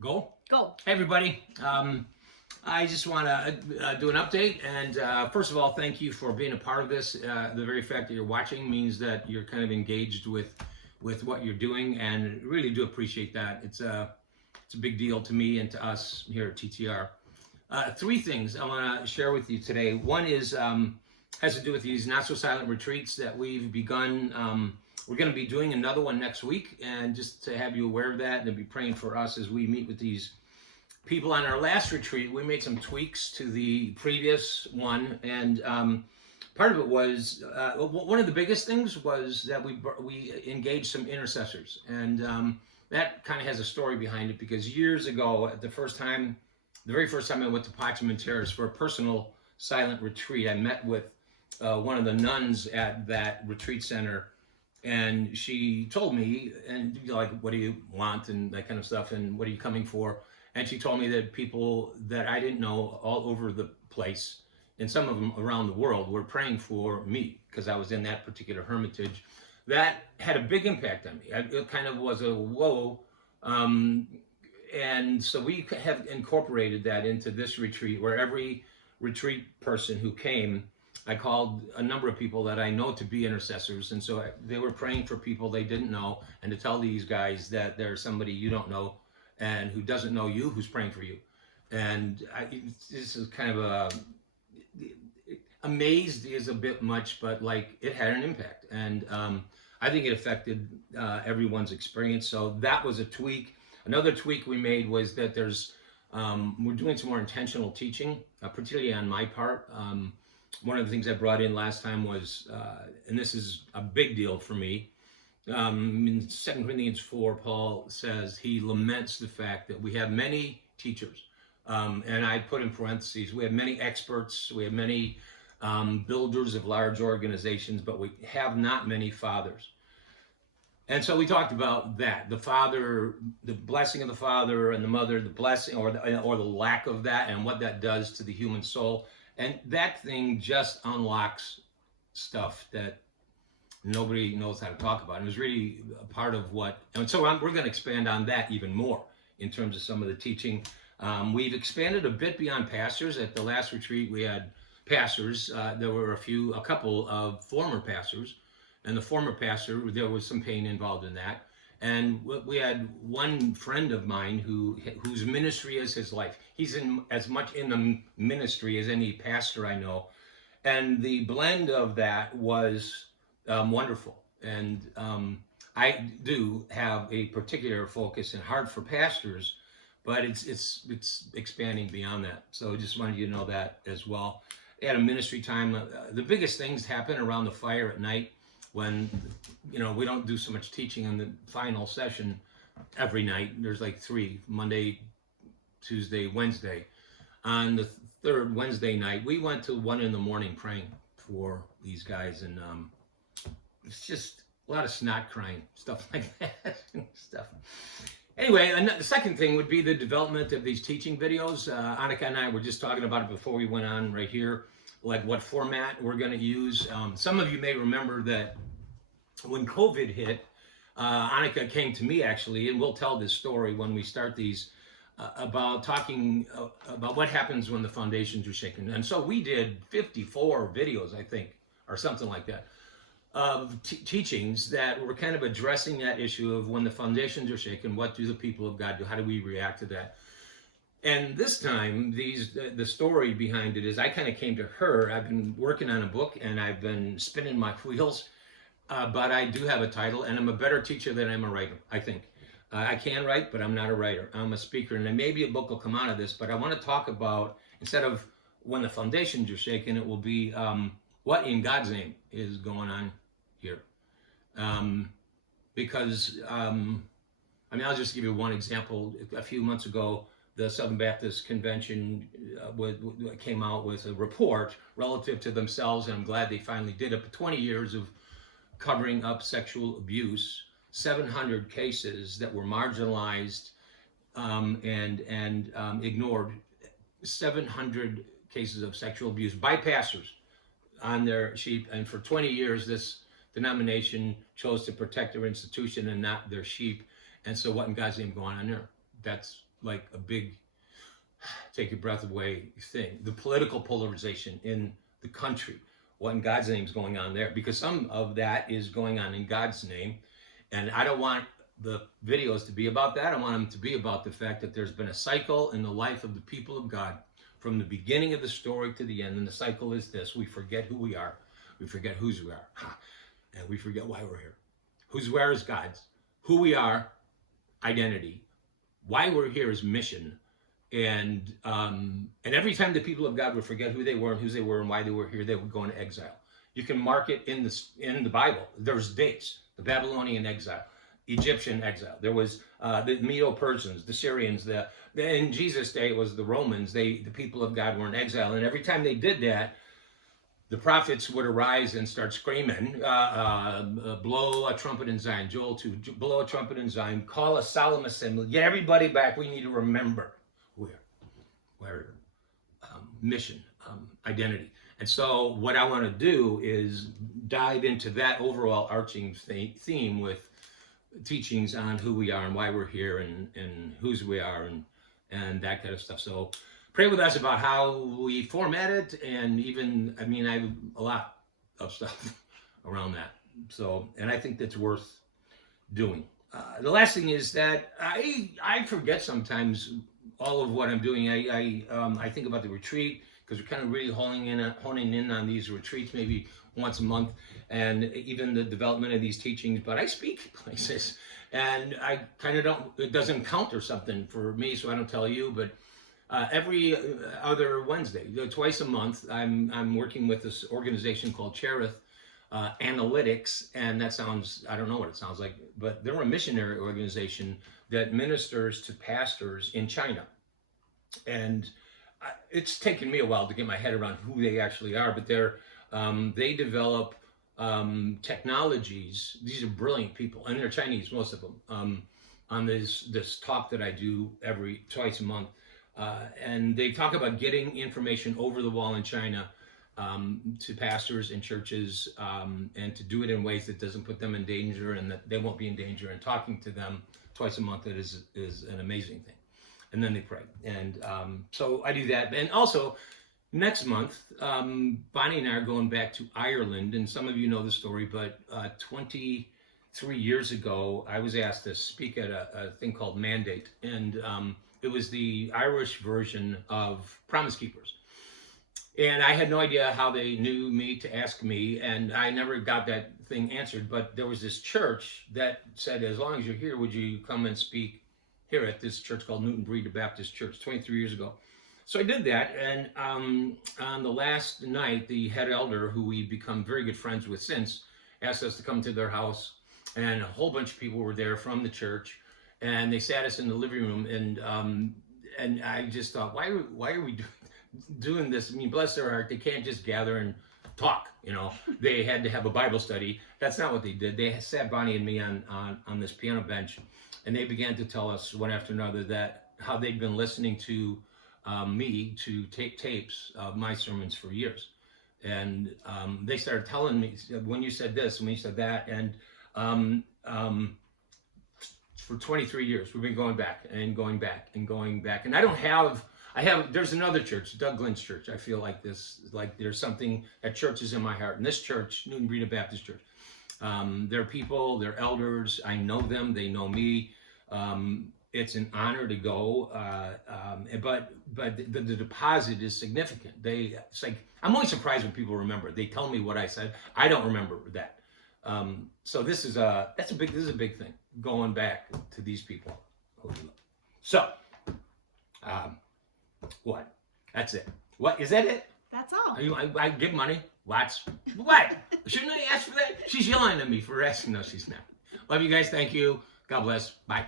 Go. Go. Hey, everybody. I just want to do an update. And first of all, thank you for being a part of this. The very fact that you're watching means that you're kind of engaged with what you're doing, and really do appreciate that. It's a big deal to me and to us here at TTR. Three things I want to share with you today. One is has to do with these not so silent retreats that we've begun. We're going to be doing another one next week, and just to have you aware of that and be praying for us as we meet with these people. On our last retreat, we made some tweaks to the previous one, and part of it was one of the biggest things was that we engaged some intercessors, and that kind of has a story behind it, because years ago, at the very first time I went to Pachman Terrace for a personal silent retreat, I met with one of the nuns at that retreat center. And she told me, and like, what do you want, and that kind of stuff, and what are you coming for? And she told me that people that I didn't know all over the place, and some of them around the world, were praying for me because I was in that particular hermitage. That had a big impact on me. It kind of was a whoa. And so we have incorporated that into this retreat, where every retreat person who came, I called a number of people that I know to be intercessors, and so they were praying for people they didn't know, and to tell these guys that there's somebody you don't know and who doesn't know you who's praying for you. And this is kind of amazed is a bit much, but like, it had an impact, and I think it affected everyone's experience. So that was a tweak. Another tweak we made was that we're doing some more intentional teaching, particularly on my part. One of the things I brought in last time was, and this is a big deal for me, in 2 Corinthians 4, Paul says he laments the fact that we have many teachers, and I put in parentheses, we have many experts, we have many builders of large organizations, but we have not many fathers. And so we talked about that, the father, the blessing of the father, and the mother, the blessing or the lack of that, and what that does to the human soul. And that thing just unlocks stuff that nobody knows how to talk about. It was really a part of what, and so we're going to expand on that even more in terms of some of the teaching. We've expanded a bit beyond pastors. At the last retreat, we had pastors. There were a couple of former pastors, and the former pastor, there was some pain involved in that. And we had one friend of mine whose ministry is his life. He's as much in the ministry as any pastor I know. And the blend of that was wonderful. And I do have a particular focus and heart for pastors, but it's expanding beyond that. So I just wanted you to know that as well. At a ministry time, the biggest things happen around the fire at night, when we don't do so much teaching in the final session every night. There's like 3, Monday, Tuesday, Wednesday. On the third Wednesday night, we went to 1 a.m. praying for these guys, and it's just a lot of snot crying, stuff like that. Stuff. Anyway, the second thing would be the development of these teaching videos. Annika and I were just talking about it before we went on right here, like what format we're going to use. Some of you may remember that when COVID hit, Annika came to me actually, and we'll tell this story when we start these, about talking about what happens when the foundations are shaken. And so we did 54 videos, I think, or something like that, of teachings that were kind of addressing that issue of when the foundations are shaken, what do the people of God do? How do we react to that? And this time, the story behind it is I kind of came to her. I've been working on a book, and I've been spinning my wheels, but I do have a title, and I'm a better teacher than I'm a writer, I think. I can write, but I'm not a writer. I'm a speaker, and maybe a book will come out of this, but I want to talk about, instead of when the foundations are shaken, it will be what in God's name is going on here. Because, I'll just give you one example. A few months ago, the Southern Baptist Convention came out with a report relative to themselves, and I'm glad they finally did it. But 20 years of covering up sexual abuse, 700 cases that were marginalized and ignored, 700 cases of sexual abuse by pastors on their sheep. And for 20 years, this denomination chose to protect their institution and not their sheep. And so what in God's name going on there? that's like a big take your breath away thing. The political polarization in the country, what in God's name is going on there, because some of that is going on in God's name. And I don't want the videos to be about that. I want them to be about the fact that there's been a cycle in the life of the people of God from the beginning of the story to the end. And the cycle is this: we forget who we are, we forget whose we are, and we forget why we're here. Whose we are is God's. Who we are, identity. Why we're here is mission. And every time the people of God would forget who they were and whose they were and why they were here, they would go into exile. You can mark it in the Bible. There's dates: the Babylonian exile, Egyptian exile. There was the Medo-Persians, the Syrians. In Jesus' day, it was the Romans. The people of God were in exile, and every time they did that, the prophets would arise and start screaming, blow a trumpet in Zion. Joel 2, blow a trumpet in Zion, call a solemn assembly, get everybody back. We need to remember where mission, identity. And so what I want to do is dive into that overall arching theme with teachings on who we are and why we're here and whose we are and that kind of stuff. So pray with us about how we format it, and even, I have a lot of stuff around that. So, and I think that's worth doing. The last thing is that I forget sometimes all of what I'm doing. I think about the retreat, because we're kind of really honing in on these retreats maybe once a month, and even the development of these teachings. But I speak places, and I kind of don't, it doesn't count or something for me, so I don't tell you, but every other Wednesday, twice a month, I'm working with this organization called Cherith Analytics, and that sounds, I don't know what it sounds like, but they're a missionary organization that ministers to pastors in China. And it's taken me a while to get my head around who they actually are, but they develop technologies. These are brilliant people, and they're Chinese, most of them, on this talk that I do twice a month. And they talk about getting information over the wall in China to pastors and churches, and to do it in ways that doesn't put them in danger, and that they won't be in danger. And talking to them twice a month is an amazing thing. And then they pray. And so I do that. And also, next month, Bonnie and I are going back to Ireland. And some of you know the story, but 23 years ago, I was asked to speak at a thing called Mandate. And it was the Irish version of Promise Keepers. And I had no idea how they knew me to ask me, and I never got that thing answered. But there was this church that said, as long as you're here, would you come and speak here at this church called Newton Breeder Baptist Church 23 years ago. So I did that, and on the last night, the head elder, who we've become very good friends with since, asked us to come to their house, and a whole bunch of people were there from the church, and they sat us in the living room, and I just thought, why are we doing this? Bless their heart, they can't just gather and talk, They had to have a Bible study. That's not what they did. They sat Bonnie and me on this piano bench, and they began to tell us one after another that how they'd been listening to me to take tapes of my sermons for years. And they started telling me, when you said this, when you said that, and for 23 years, we've been going back and going back and going back. And there's another church, Doug Glynn's church. I feel like there's something, that church is in my heart. And this church, Newton Breeder Baptist Church, they're people, they're elders. I know them, they know me. It's an honor to go, but the deposit is significant. It's like, I'm always surprised when people remember. They tell me what I said. I don't remember that. So this is a big thing, going back to these people who we love. So, what? That's it. What is that? It? That's all. I give money. Lots. What? Shouldn't I ask for that? She's yelling at me for asking. No, she's not. Love you guys. Thank you. God bless. Bye.